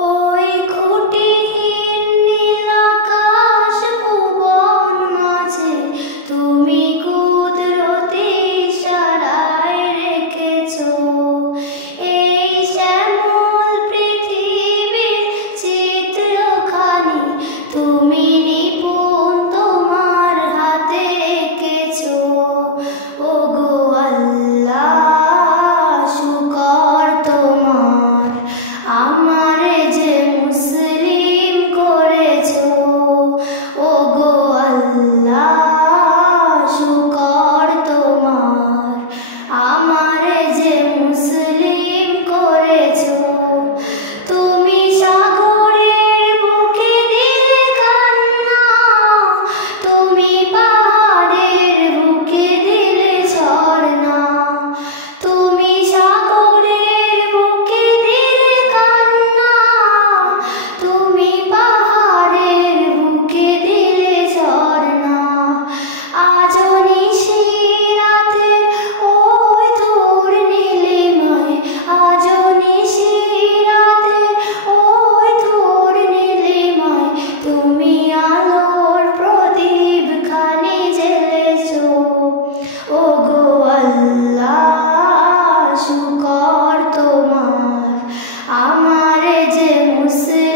ওই খুঁটিহীন নীল আকাশ ভুবন মাঝে তুমি কুদরতি ইশারায় রেখেছো এই শ্যামল পৃথিবীর চিত্রখানি তুমি নিপুণ তোমার হাতে এঁকেছো। ওগো আল্লাহ শুকর তোমার, আমারে যে মুসলিম করেছো। ওগো আল্লাহ শুকর তোমার, আমারে যে মুসলিম করেছো। তুমি সাগরের বুকে দিলে কান্না, তুমি পাহাড়ের বুকে দিলে ঝর্ণা। তুমি সাগরের বুকে দিলে কান্না, তুমি পাহাড়ের বুকে দিলে ঝর্ণা। আজও নিশিরাতের ওই দূর নীলিমায়, আজও নিশিরাতের ওই দূর নীলিমায় তুমি আলোর প্রদীপ খানি জ্বেলেছো। ওগো আল্লাহ শুকর তোমার, আমারে যে মুসলিম